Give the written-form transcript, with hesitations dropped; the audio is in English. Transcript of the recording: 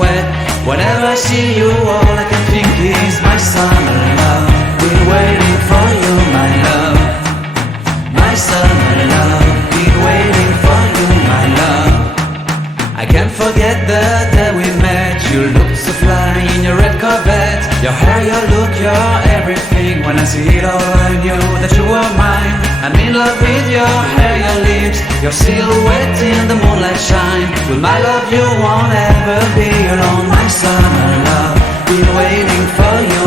sweat. Whenever I see you, all I can think is my summer love. Been waiting for you, my love. My summer love. Been waiting for you, my love. I can't forget the day we met. You looked so fly in your red Corvette. Your hair, your look, your everything. When I see it all, I knew that you were mine. I'm in love with your hair, your lips, your silhouette in the moonlight shine. With my love you won't ever be alone. My summer love, been waiting for you,